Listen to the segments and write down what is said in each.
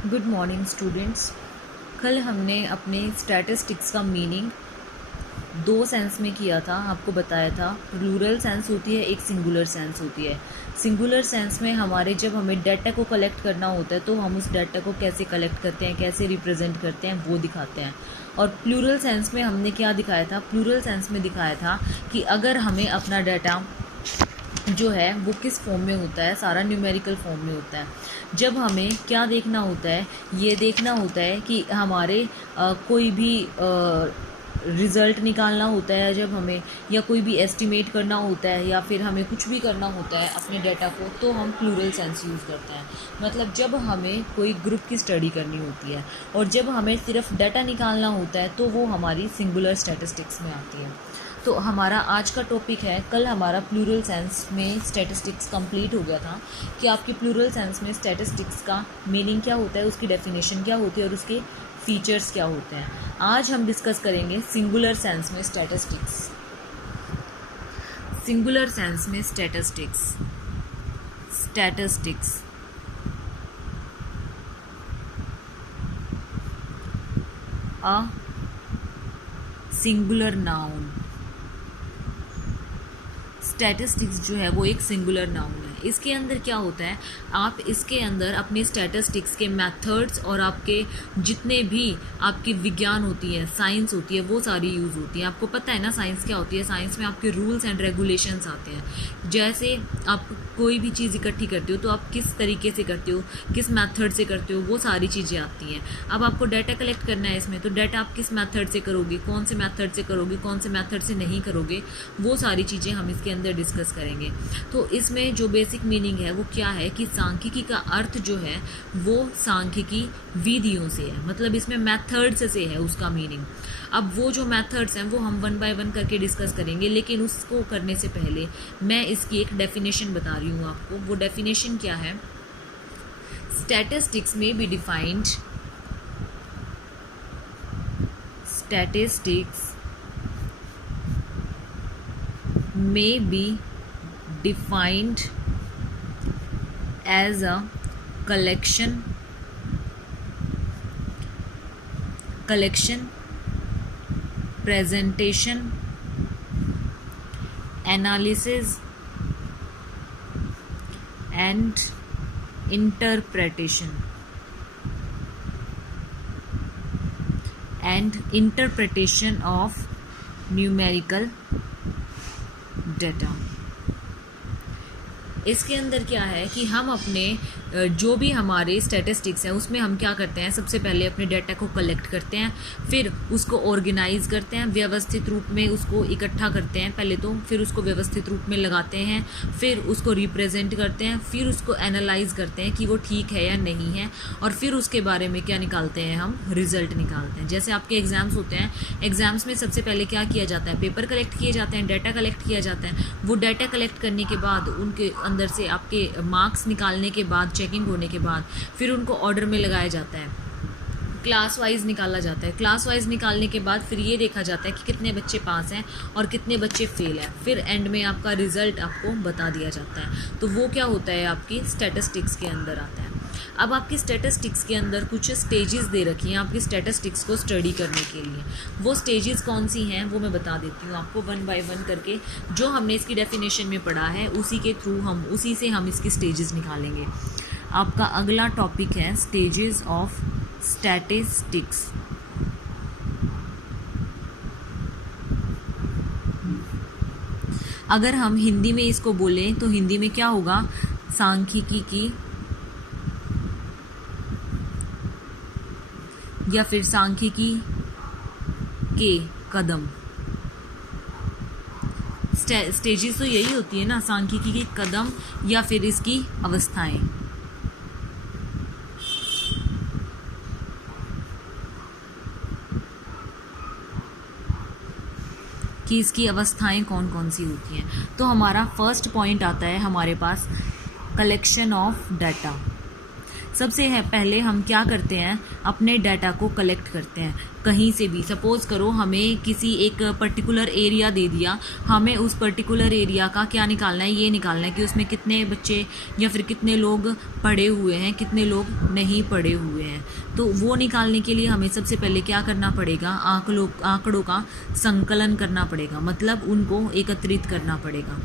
Good morning students. कल हमने अपने स्टैटिस्टिक्स का मीनिंग दो सेंस में किया था, आपको बताया था। प्लूरल सेंस होती है, एक सिंगुलर सेंस होती है। सिंगुलर सेंस में हमारे जब हमें डाटा को कलेक्ट करना होता है तो हम उस डाटा को कैसे कलेक्ट करते हैं, कैसे रिप्रेजेंट करते हैं, वो दिखाते हैं। और प्लूरल सेंस में हमने क्या दिखाया था? प्लूरल सेंस में दिखाया था कि अगर हमें अपना डाटा जो है वो किस फॉर्म में होता है, सारा न्यूमेरिकल फॉर्म में होता है। जब हमें क्या देखना होता है, ये देखना होता है कि हमारे कोई भी रिज़ल्ट निकालना होता है जब हमें, या कोई भी एस्टिमेट करना होता है, या फिर हमें कुछ भी करना होता है अपने डाटा को, तो हम प्लूरल सेंस यूज़ करते हैं। मतलब जब हमें कोई ग्रुप की स्टडी करनी होती है और जब हमें सिर्फ डाटा निकालना होता है तो वो हमारी सिंगुलर स्टैटिस्टिक्स में आती है। तो हमारा आज का टॉपिक है, कल हमारा प्लूरल सेंस में स्टैटिस्टिक्स कंप्लीट हो गया था कि आपकी प्लूरल सेंस में स्टैटिस्टिक्स का मीनिंग क्या होता है, उसकी डेफिनेशन क्या होती है और उसके फीचर्स क्या होते हैं। आज हम डिस्कस करेंगे सिंगुलर सेंस में स्टैटिस्टिक्स। सिंगुलर सेंस में statistics statistics a singular noun. Statistics जो है वो एक सिंगुलर नाउन है। इसके अंदर क्या होता है, आप इसके अंदर अपने स्टैटिस्टिक्स के मेथड्स और आपके जितने भी आपकी विज्ञान होती है, साइंस होती है, वो सारी यूज़ होती है। आपको पता है ना साइंस क्या होती है? साइंस में आपके रूल्स एंड रेगुलेशंस आते हैं। जैसे आप कोई भी चीज़ इकट्ठी करते हो तो आप किस तरीके से करते हो, किस मेथड से करते हो, वो सारी चीज़ें आती हैं। अब आपको डाटा कलेक्ट करना है इसमें, तो डाटा आप किस मेथड से करोगे, कौन से मेथड से करोगे, कौन से मेथड से नहीं करोगे, वो सारी चीज़ें हम इसके अंदर डिस्कस करेंगे। तो इसमें जो बेसिक मीनिंग है वो क्या है कि सांख्यिकी का अर्थ जो है वो सांख्यिकी विधियों से है, मतलब इसमें मेथड्स से है उसका मीनिंग। अब वो जो मेथड्स हैं वो हम वन बाय वन करके डिस्कस करेंगे, लेकिन उसको करने से पहले मैं इसकी एक डेफिनेशन बता रही हूँ आपको। वो डेफिनेशन क्या है? स्टैटिस्टिक्स में be defined statistics may be defined as a collection, presentation, analysis and interpretation of numerical data। इसके अंदर क्या है कि हम अपने जो भी हमारे स्टैटिस्टिक्स हैं उसमें हम क्या करते हैं, सबसे पहले अपने डाटा को कलेक्ट करते हैं, फिर उसको ऑर्गेनाइज करते हैं, व्यवस्थित रूप में उसको इकट्ठा करते हैं पहले तो, फिर उसको व्यवस्थित रूप में लगाते हैं, फिर उसको रिप्रेजेंट करते हैं, फिर उसको एनालाइज करते हैं कि वो ठीक है या नहीं है, और फिर उसके बारे में क्या निकालते हैं, हम रिजल्ट निकालते हैं। जैसे आपके एग्जाम्स होते हैं, एग्जाम्स में सबसे पहले क्या किया जाता है, पेपर कलेक्ट किए जाते हैं, डाटा कलेक्ट किया जाता है। वो डाटा कलेक्ट करने के बाद उनके अंदर से आपके मार्क्स निकालने के बाद, चेकिंग होने के बाद, फिर उनको ऑर्डर में लगाया जाता है, क्लास वाइज निकाला जाता है। क्लास वाइज निकालने के बाद फिर ये देखा जाता है कि कितने बच्चे पास हैं और कितने बच्चे फेल हैं। फिर एंड में आपका रिजल्ट आपको बता दिया जाता है। तो वो क्या होता है, आपकी स्टैटिस्टिक्स के अंदर आता है। अब आपकी स्टैटिस्टिक्स के अंदर कुछ स्टेजेस दे रखी हैं आपकी स्टैटिस्टिक्स को स्टडी करने के लिए। वो स्टेजेस कौन सी हैं वो मैं बता देती हूँ आपको वन बाय वन करके। जो हमने इसकी डेफिनेशन में पढ़ा है उसी के थ्रू उसी से हम इसकी स्टेजेस निकालेंगे। आपका अगला टॉपिक है स्टेजेस ऑफ स्टैटिस्टिक्स। अगर हम हिंदी में इसको बोलें तो हिंदी में क्या होगा, सांख्यिकी की या फिर सांख्यिकी के कदम। स्टेजेस तो यही होती है ना, सांख्यिकी के कदम या फिर इसकी अवस्थाएं, कि इसकी अवस्थाएं कौन कौन सी होती हैं। तो हमारा फर्स्ट पॉइंट आता है हमारे पास, कलेक्शन ऑफ डाटा। सबसे पहले हम क्या करते हैं, अपने डाटा को कलेक्ट करते हैं कहीं से भी। सपोज़ करो हमें किसी एक पर्टिकुलर एरिया दे दिया, हमें उस पर्टिकुलर एरिया का क्या निकालना है, ये निकालना है कि उसमें कितने बच्चे या फिर कितने लोग पढ़े हुए हैं, कितने लोग नहीं पढ़े हुए हैं। तो वो निकालने के लिए हमें सबसे पहले क्या करना पड़ेगा, आंकड़ों का संकलन करना पड़ेगा, मतलब उनको एकत्रित करना पड़ेगा,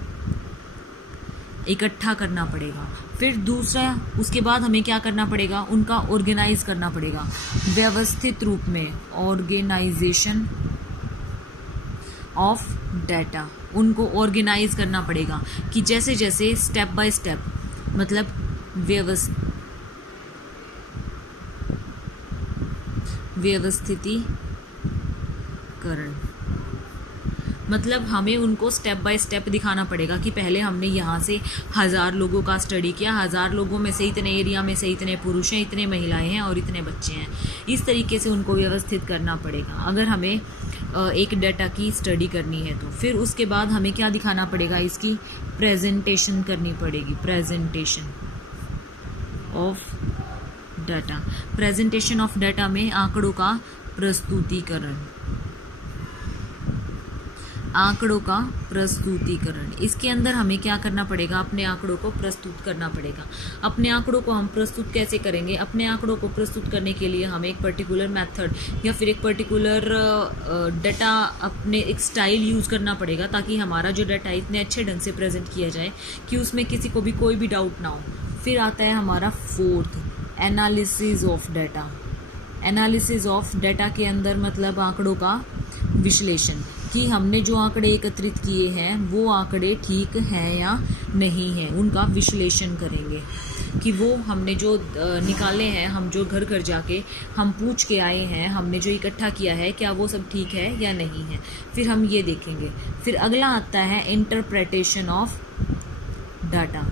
इकट्ठा करना पड़ेगा। फिर दूसरा, उसके बाद हमें क्या करना पड़ेगा, उनका ऑर्गेनाइज करना पड़ेगा व्यवस्थित रूप में, ऑर्गेनाइजेशन ऑफ डाटा। उनको ऑर्गेनाइज करना पड़ेगा कि जैसे जैसे स्टेप बाय स्टेप, मतलब व्यवस्थितीकरण, मतलब हमें उनको स्टेप बाय स्टेप दिखाना पड़ेगा कि पहले हमने यहाँ से 1000 लोगों का स्टडी किया, 1000 लोगों में से इतने एरिया में से इतने पुरुष हैं, इतने महिलाएं हैं और इतने बच्चे हैं। इस तरीके से उनको व्यवस्थित करना पड़ेगा अगर हमें एक डाटा की स्टडी करनी है तो। फिर उसके बाद हमें क्या दिखाना पड़ेगा, इसकी प्रेजेंटेशन करनी पड़ेगी, presentation of data. Presentation of data में आंकड़ों का प्रस्तुतिकरण, आंकड़ों का प्रस्तुतिकरण। इसके अंदर हमें क्या करना पड़ेगा, अपने आंकड़ों को प्रस्तुत करना पड़ेगा। अपने आंकड़ों को हम प्रस्तुत कैसे करेंगे, अपने आंकड़ों को प्रस्तुत करने के लिए हमें एक पर्टिकुलर मेथड या फिर एक पर्टिकुलर डाटा, अपने एक स्टाइल यूज़ करना पड़ेगा ताकि हमारा जो डाटा इतने अच्छे ढंग से प्रेजेंट किया जाए कि उसमें किसी को भी कोई भी डाउट ना हो। फिर आता है हमारा fourth, analysis of data. Analysis of data के अंदर मतलब आंकड़ों का विश्लेषण, कि हमने जो आंकड़े एकत्रित किए हैं वो आंकड़े ठीक हैं या नहीं हैं, उनका विश्लेषण करेंगे कि वो हमने जो निकाले हैं, हम जो घर घर जाके हम पूछ के आए हैं, हमने जो इकट्ठा किया है क्या वो सब ठीक है या नहीं है, फिर हम ये देखेंगे। फिर अगला आता है interpretation of data.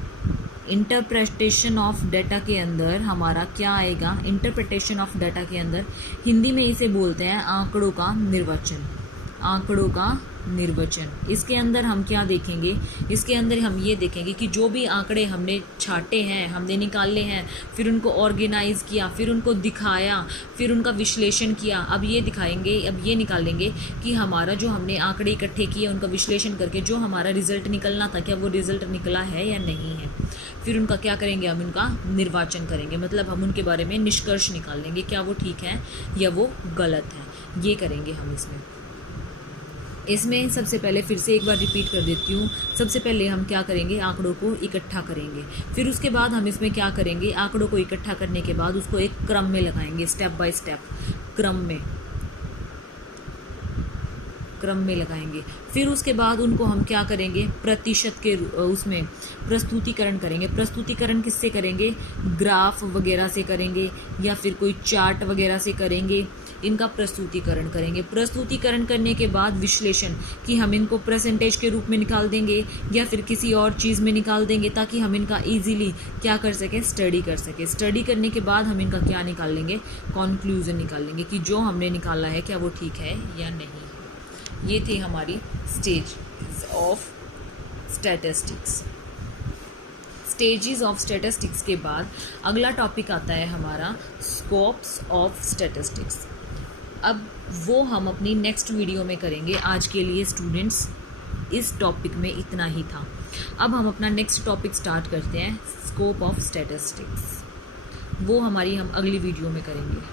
Interpretation of data के अंदर हमारा क्या आएगा, इंटरप्रिटेशन ऑफ डाटा के अंदर हिंदी में इसे बोलते हैं आंकड़ों का निर्वचन, आंकड़ों का निर्वचन। इसके अंदर हम क्या देखेंगे, इसके अंदर हम ये देखेंगे कि जो भी आंकड़े हमने छाटे हैं, हमने निकाले हैं, फिर उनको ऑर्गेनाइज किया, फिर उनको दिखाया, फिर उनका विश्लेषण किया, अब ये दिखाएंगे, अब ये निकालेंगे कि हमारा जो हमने आंकड़े इकट्ठे किए उनका विश्लेषण करके जो हमारा रिजल्ट निकलना था क्या वो रिजल्ट निकला है या नहीं है। फिर उनका क्या करेंगे, हम उनका निर्वाचन करेंगे, मतलब हम उनके बारे में निष्कर्ष निकाल लेंगे क्या वो ठीक है या वो गलत है, ये करेंगे हम इसमें सबसे पहले फिर से एक बार रिपीट कर देती हूँ। सबसे पहले हम क्या करेंगे, आंकड़ों को इकट्ठा करेंगे। फिर उसके बाद हम इसमें क्या करेंगे, आंकड़ों को इकट्ठा करने के बाद उसको एक क्रम में लगाएंगे, स्टेप बाय स्टेप क्रम में लगाएंगे। फिर उसके बाद उनको हम क्या करेंगे, प्रतिशत के उसमें प्रस्तुतिकरण करेंगे। प्रस्तुतिकरण किससे करेंगे, ग्राफ वगैरह से करेंगे या फिर कोई चार्ट वगैरह से करेंगे, इनका प्रस्तुतिकरण करेंगे। प्रस्तुतिकरण करने के बाद विश्लेषण, कि हम इनको परसेंटेज के रूप में निकाल देंगे या फिर किसी और चीज़ में निकाल देंगे ताकि हम इनका इजीली क्या कर सकें, स्टडी कर सकें। स्टडी करने के बाद हम इनका क्या निकाल लेंगे, कॉन्क्लूज़न निकाल लेंगे कि जो हमने निकाला है क्या वो ठीक है या नहीं है। ये थी हमारी stage of statistics. Stages of statistics के बाद अगला टॉपिक आता है हमारा स्कोप्स ऑफ स्टैटिस्टिक्स। अब वो हम अपनी नेक्स्ट वीडियो में करेंगे। आज के लिए स्टूडेंट्स इस टॉपिक में इतना ही था। अब हम अपना नेक्स्ट टॉपिक स्टार्ट करते हैं, स्कोप ऑफ स्टैटिस्टिक्स। वो हम अगली वीडियो में करेंगे।